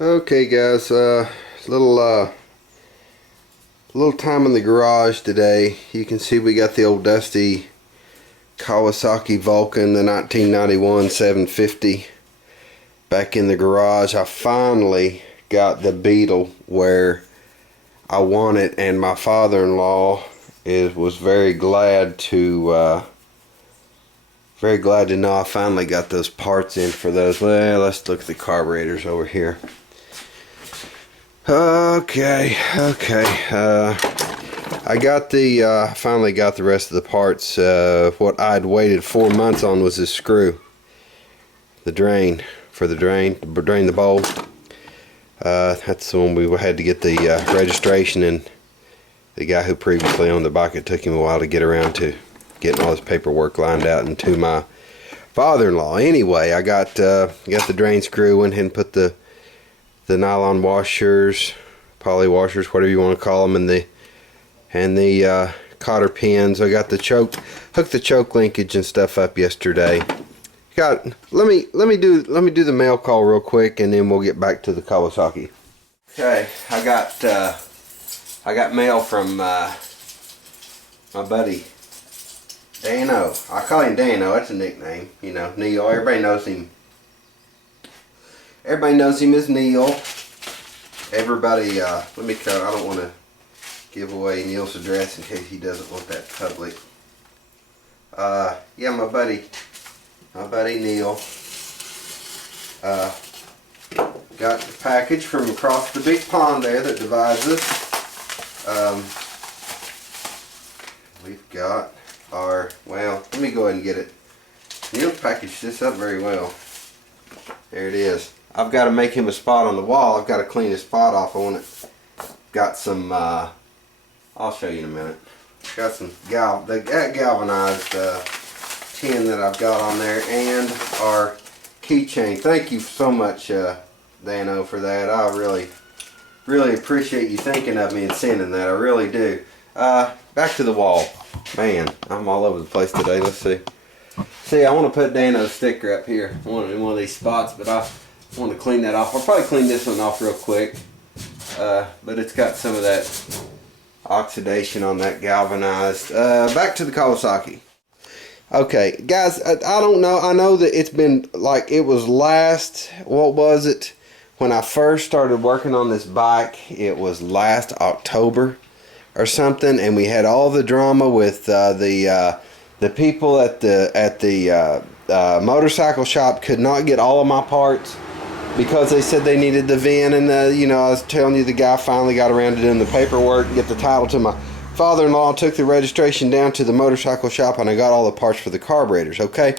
Okay guys, little time in the garage today. You can see we got the old dusty Kawasaki Vulcan, the 1991 750 back in the garage. I finally got the Beetle where I want it, and my father-in-law was very glad to know I finally got those parts in for those. Well, let's look at the carburetors over here. Okay. I got finally got the rest of the parts. What I'd waited 4 months on was this screw. The drain, to drain the bowl. That's the one we had to get the registration, and the guy who previously owned the bike, it took him a while to get around to getting all this paperwork lined out, and to my father-in-law. Anyway, I got the drain screw, went ahead and put the nylon washers, poly washers, whatever you want to call them, and the cotter pins. I got hooked the choke linkage and stuff up yesterday. Let me do the mail call real quick, and then we'll get back to the Kawasaki. Okay, I got mail from my buddy Dano. I call him Dano. That's a nickname, you know. Neil. Everybody knows him. Everybody knows him as Neil. Everybody, let me cut. I don't want to give away Neil's address in case he doesn't want that public. Yeah, my buddy Neil. Got the package from across the big pond there that divides us. We've got well, let me go ahead and get it. Neil packaged this up very well. There it is. I've got to make him a spot on the wall. I've got to clean his spot off. I want it. Got some. I'll show you in a minute. Got some galvanized tin that I've got on there, and our keychain. Thank you so much, Dano, for that. I really appreciate you thinking of me and sending that. I really do. Back to the wall. Man, I'm all over the place today. Let's see. See, I want to put Dano's sticker up here, in one of these spots, but I want to clean that off. I'll probably clean this one off real quick, but it's got some of that oxidation on that galvanized. Back to the Kawasaki. Okay, guys, I don't know. I know that it's been like it was what was it? When I first started working on this bike, it was last October or something, and we had all the drama with the people at the motorcycle shop could not get all of my parts because they said they needed the VIN, and you know, I was telling you, the guy finally got around to doing the paperwork and get the title to my father-in-law, took the registration down to the motorcycle shop, and I got all the parts for the carburetors. Okay,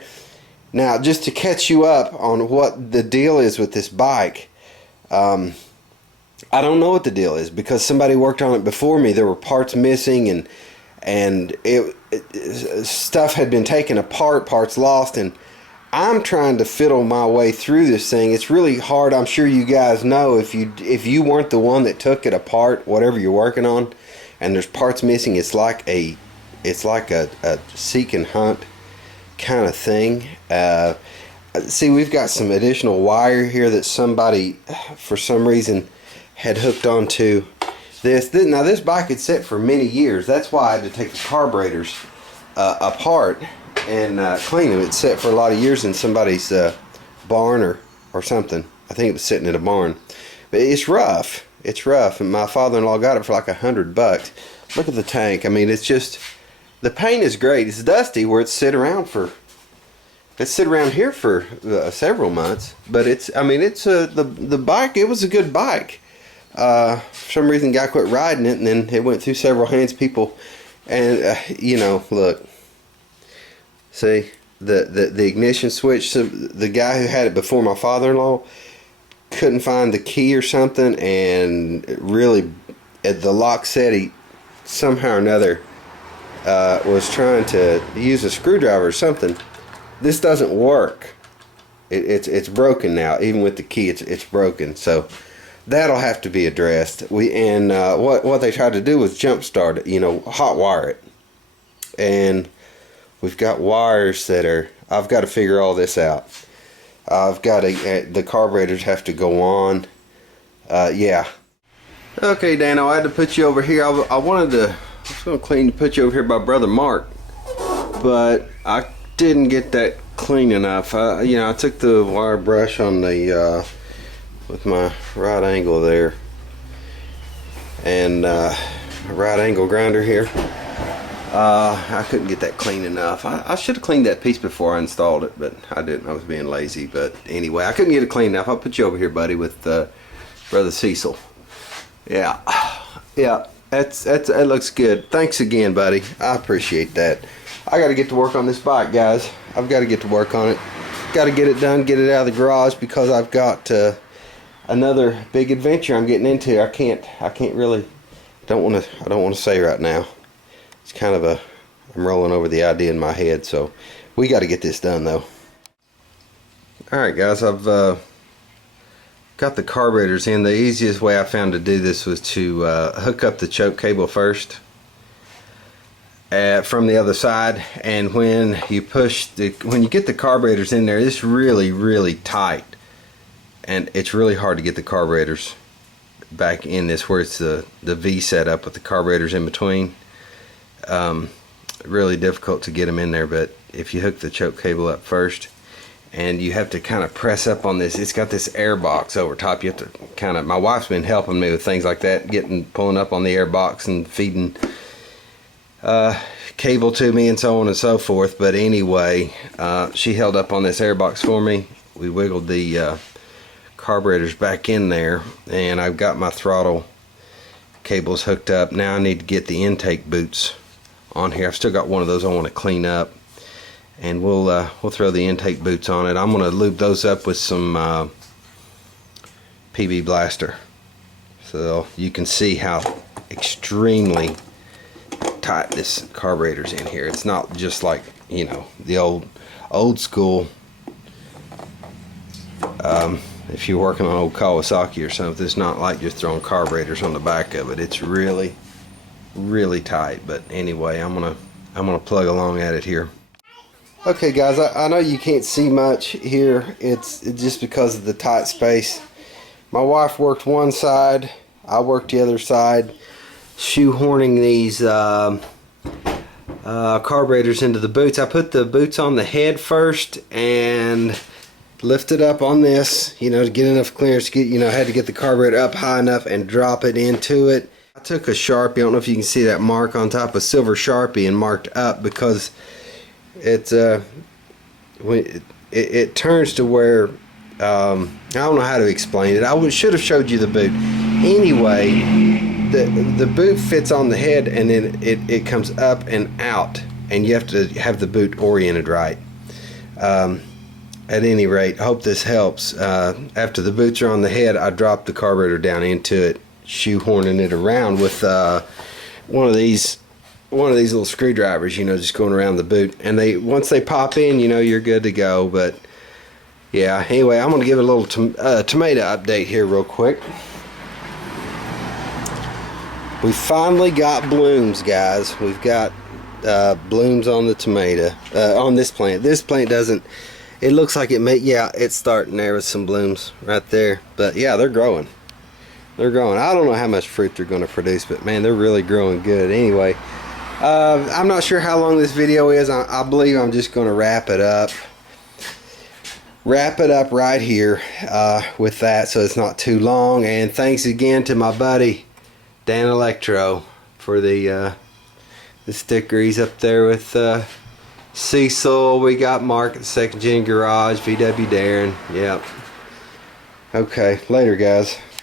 now just to catch you up on what the deal is with this bike, I don't know what the deal is because somebody worked on it before me. There were parts missing, and stuff had been taken apart, parts lost, and I'm trying to fiddle my way through this thing. It's really hard. I'm sure you guys know, if you weren't the one that took it apart, whatever you're working on, and there's parts missing, it's like a seek and hunt kind of thing. See, we've got some additional wire here that somebody for some reason had hooked onto this. Now this bike had set for many years. That's why I had to take the carburetors apart and clean them. It set for a lot of years in somebody's barn or something. I think it was sitting in a barn. But it's rough. It's rough, and my father-in-law got it for like $100. Look at the tank. I mean, it's just, the paint is great. It's dusty where it's sit around here for several months. But the bike. It was a good bike. For some reason, the guy quit riding it, and then it went through several hands, people, and you know, look. See, the ignition switch. So the guy who had it before my father-in-law couldn't find the key or something, and really, the lock said he somehow or another was trying to use a screwdriver or something. This doesn't work. It's broken now. Even with the key, it's broken. So that'll have to be addressed. What they tried to do was jump start it, you know, hot wire it, and we've got wires that are. I've got to figure all this out. I've got the carburetors have to go on yeah. Okay, Dano, I had to put you over here. I was going to put you over here by Brother Mark, but I didn't get that clean enough. You know, I took the wire brush on the with my right angle there, and right angle grinder here. I couldn't get that clean enough. I should have cleaned that piece before I installed it, but I didn't. I was being lazy. But anyway, I couldn't get it clean enough. I'll put you over here, buddy, with Brother Cecil. Yeah, yeah, that looks good. Thanks again, buddy. I appreciate that. I got to get to work on this bike, guys. I've got to get to work on it. Got to get it done, get it out of the garage, because I've got another big adventure I'm getting into. I can't really. I don't want to say right now. It's kind of I'm rolling over the idea in my head, so we got to get this done though. Alright guys, I've got the carburetors in. The easiest way I found to do this was to hook up the choke cable first from the other side, and when you get the carburetors in there, it's really tight, and it's really hard to get the carburetors back in this where it's the V setup with the carburetors in between. Really difficult to get them in there, but if you hook the choke cable up first, and you have to kind of press up on this, it's got this air box over top. You have to kind of, my wife's been helping me with things like that, pulling up on the air box and feeding cable to me and so on and so forth. But anyway, she held up on this air box for me. We wiggled the carburetors back in there, and I've got my throttle cables hooked up. Now I need to get the intake boots on here. I've still got one of those I want to clean up, and we'll throw the intake boots on it. I'm going to lube those up with some PB Blaster, so you can see how extremely tight this carburetor's in here. It's not just like, you know, the old school. If you're working on old Kawasaki or something, it's not like just throwing carburetors on the back of it. It's really tight. But anyway, I'm gonna plug along at it here. Okay guys, I know you can't see much here. It's just because of the tight space. My wife worked one side, I worked the other side, shoehorning these carburetors into the boots. I put the boots on the head first and lifted up on this, you know, to get enough clearance to get, you know, I had to get the carburetor up high enough and drop it into it. I took a Sharpie, I don't know if you can see that mark on top, a silver Sharpie, and marked up, because it's it turns to where I don't know how to explain it. I should have showed you the boot. Anyway, the boot fits on the head, and then it comes up and out, and you have to have the boot oriented right. At any rate, I hope this helps. After the boots are on the head, I drop the carburetor down into it, shoehorning it around with one of these little screwdrivers, you know, just going around the boot. And once they pop in, you know, you're good to go. But yeah, anyway, I'm going to give it a little tomato update here real quick. We finally got blooms, guys. We've got blooms on the tomato, on this plant. This plant doesn't. It looks like it may, yeah, it's starting there with some blooms right there. But yeah, they're growing. They're growing. I don't know how much fruit they're going to produce, but man, they're really growing good. Anyway, I'm not sure how long this video is. I believe I'm just going to wrap it up. Wrap it up right here with that, so it's not too long. And thanks again to my buddy Dan Electro for the sticker. He's up there with Cecil. We got Mark at the Second Gen Garage, VW Darren. Yep. Okay, later guys.